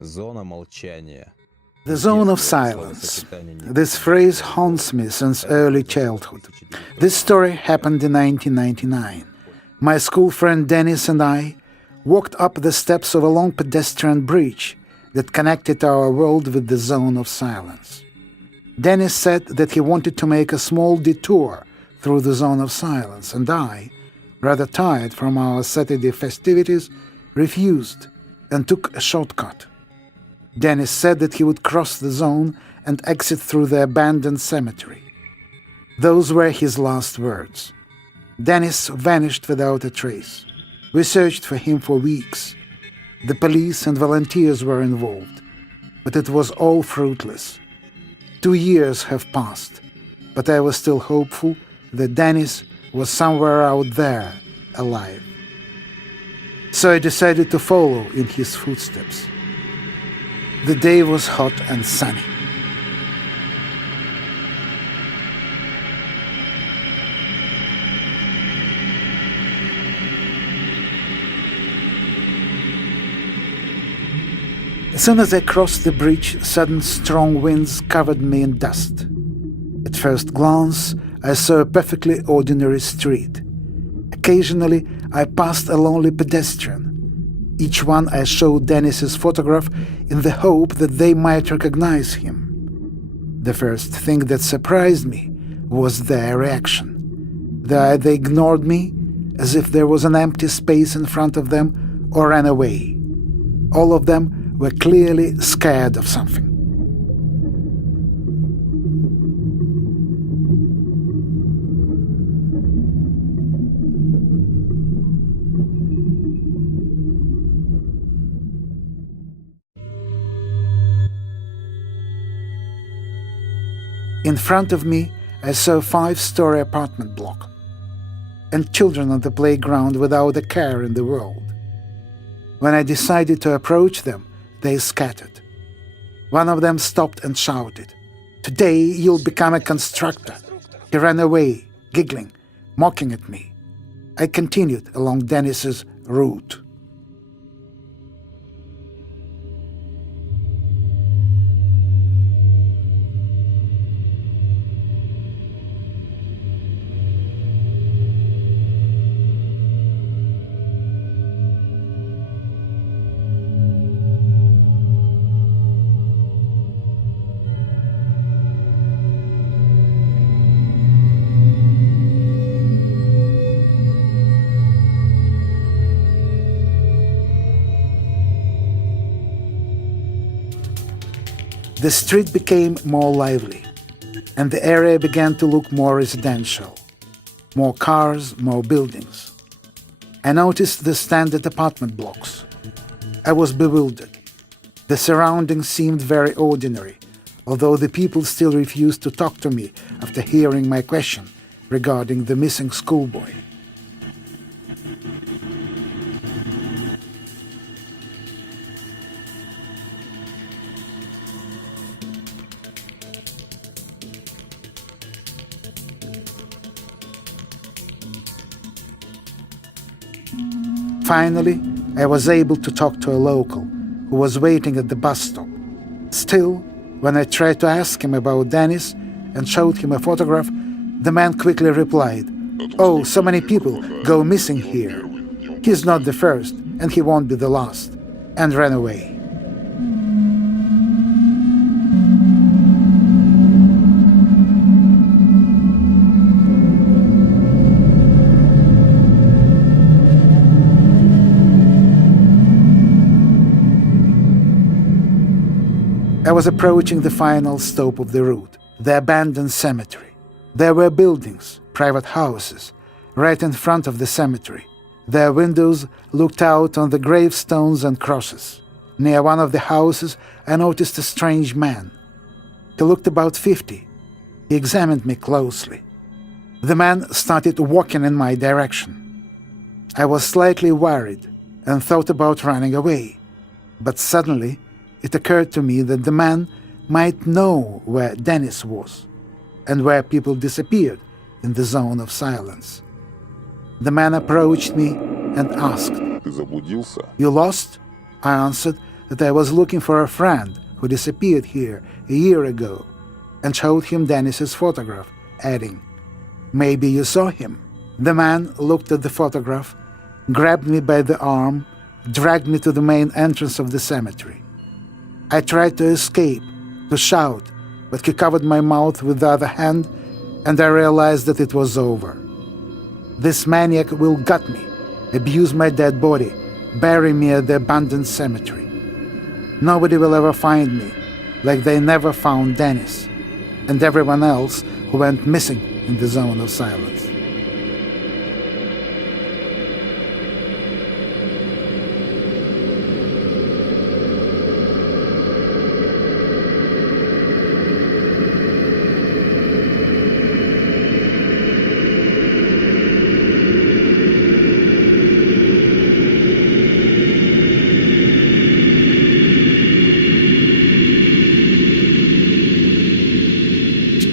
Зона молчания. The zone of silence. This phrase haunts me since early childhood. This story happened in 1999. My school friend Dennis and I walked up the steps of a long pedestrian bridge that connected our world with the zone of silence. Dennis said that he wanted to make a small detour through the zone of silence, and I, rather tired from our Saturday festivities, refused and took a shortcut. Dennis said that he would cross the zone and exit through the abandoned cemetery. Those were his last words. Dennis vanished without a trace. We searched for him for weeks. The police and volunteers were involved, but it was all fruitless. 2 years have passed, but I was still hopeful that Dennis was somewhere out there, alive. So I decided to follow in his footsteps. The day was hot and sunny. As soon as I crossed the bridge, sudden strong winds covered me in dust. At first glance, I saw a perfectly ordinary street. Occasionally, I passed a lonely pedestrian. Each one I showed Dennis's photograph in the hope that they might recognize him. The first thing that surprised me was their reaction. They either ignored me, as if there was an empty space in front of them, or ran away. All of them were clearly scared of something. In front of me, I saw a 5-story apartment block, and children on the playground without a care in the world. When I decided to approach them, they scattered. One of them stopped and shouted, "Today you'll become a constructor." He ran away, giggling, mocking at me. I continued along Dennis's route. The street became more lively, and the area began to look more residential. More cars, more buildings. I noticed the standard apartment blocks. I was bewildered. The surroundings seemed very ordinary, although the people still refused to talk to me after hearing my question regarding the missing schoolboy. Finally, I was able to talk to a local who was waiting at the bus stop. Still, when I tried to ask him about Dennis and showed him a photograph, the man quickly replied, "Oh, so many people go missing here. He's not the first, and he won't be the last," and ran away. I was approaching the final stop of the route, the abandoned cemetery. There were buildings, private houses, right in front of the cemetery. Their windows looked out on the gravestones and crosses. Near one of the houses, I noticed a strange man. He looked about 50. He examined me closely. The man started walking in my direction. I was slightly worried and thought about running away, but suddenly it occurred to me that the man might know where Dennis was and where people disappeared in the zone of silence. The man approached me and asked, Ты заблудился? "You lost?" I answered, that I was looking for a friend who disappeared here a year ago, and showed him Denis's photograph, adding, "Maybe you saw him." The man looked at the photograph, grabbed me by the arm, dragged me to the main entrance of the cemetery. I tried to escape, to shout, but he covered my mouth with the other hand, and I realized that it was over. This maniac will gut me, abuse my dead body, bury me at the abandoned cemetery. Nobody will ever find me, like they never found Denis, and everyone else who went missing in the zone of silence.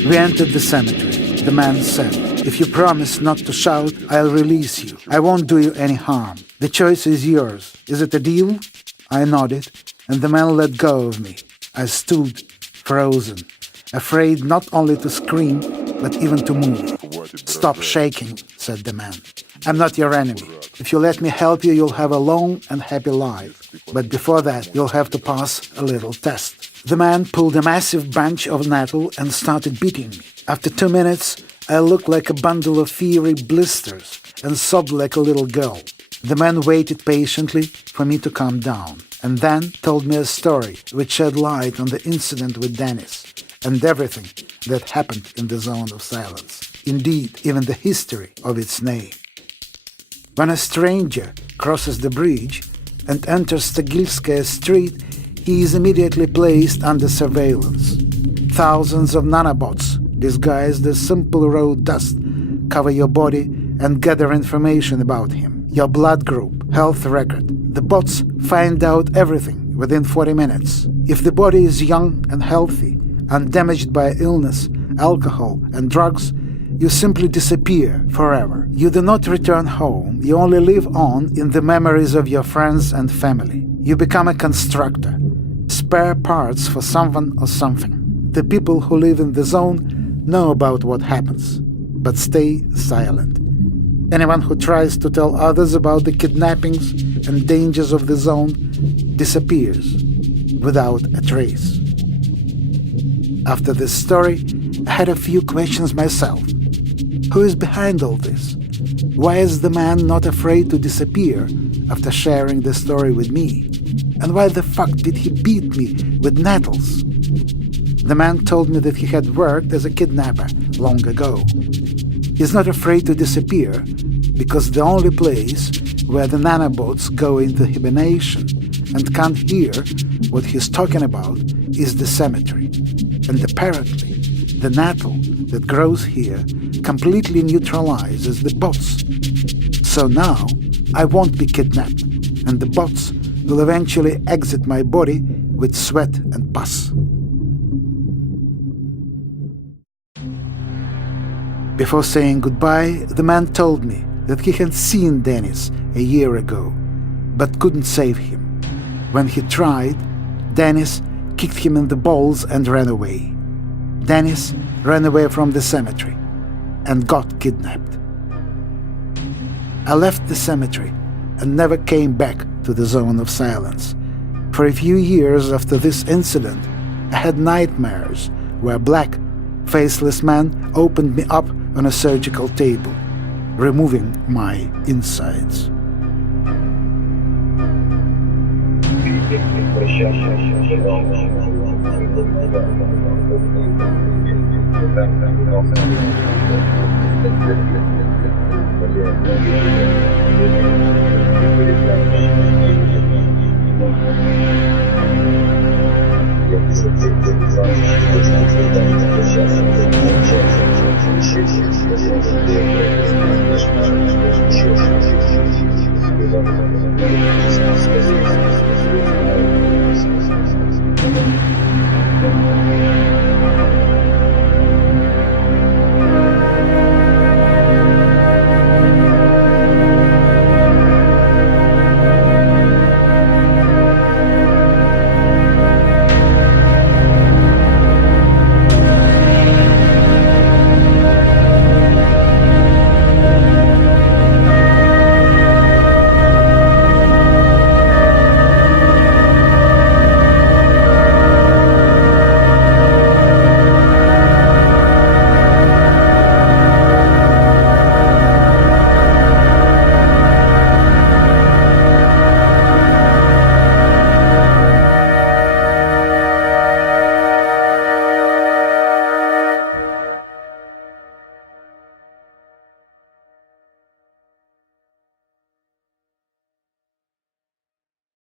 We entered the cemetery. The man said, "If you promise not to shout, I'll release you. I won't do you any harm. The choice is yours. Is it a deal?" I nodded, and the man let go of me. I stood, frozen, afraid not only to scream, but even to move. "Stop shaking," said the man. "I'm not your enemy. If you let me help you, you'll have a long and happy life. But before that, you'll have to pass a little test." The man pulled a massive bunch of nettle and started beating me. After 2 minutes, I looked like a bundle of fiery blisters and sobbed like a little girl. The man waited patiently for me to calm down, and then told me a story which shed light on the incident with Denis and everything that happened in the zone of silence. Indeed, even the history of its name. When a stranger crosses the bridge and enters Tagilskaya Street, he is immediately placed under surveillance. Thousands of nanobots, disguised as simple road dust, cover your body and gather information about him, your blood group, health record. The bots find out everything within 40 minutes. If the body is young and healthy, undamaged by illness, alcohol, and drugs, you simply disappear forever. You do not return home, you only live on in the memories of your friends and family. You become a constructor, spare parts for someone or something. The people who live in the zone know about what happens, but stay silent. Anyone who tries to tell others about the kidnappings and dangers of the zone disappears without a trace. After this story, I had a few questions myself. Who is behind all this? Why is the man not afraid to disappear after sharing the story with me? And why the fuck did he beat me with nettles? The man told me that he had worked as a kidnapper long ago. He's not afraid to disappear because the only place where the nanobots go into hibernation and can't hear what he's talking about is the cemetery. And apparently, the nettle that grows here completely neutralizes the bots. So now, I won't be kidnapped, and the bots will eventually exit my body with sweat and pus. Before saying goodbye, the man told me that he had seen Denis a year ago, but couldn't save him. When he tried, Denis kicked him in the balls and ran away. Denis ran away from the cemetery and got kidnapped. I left the cemetery and never came back to the zone of silence. For a few years after this incident, I had nightmares where a black, faceless man opened me up on a surgical table, removing my insides.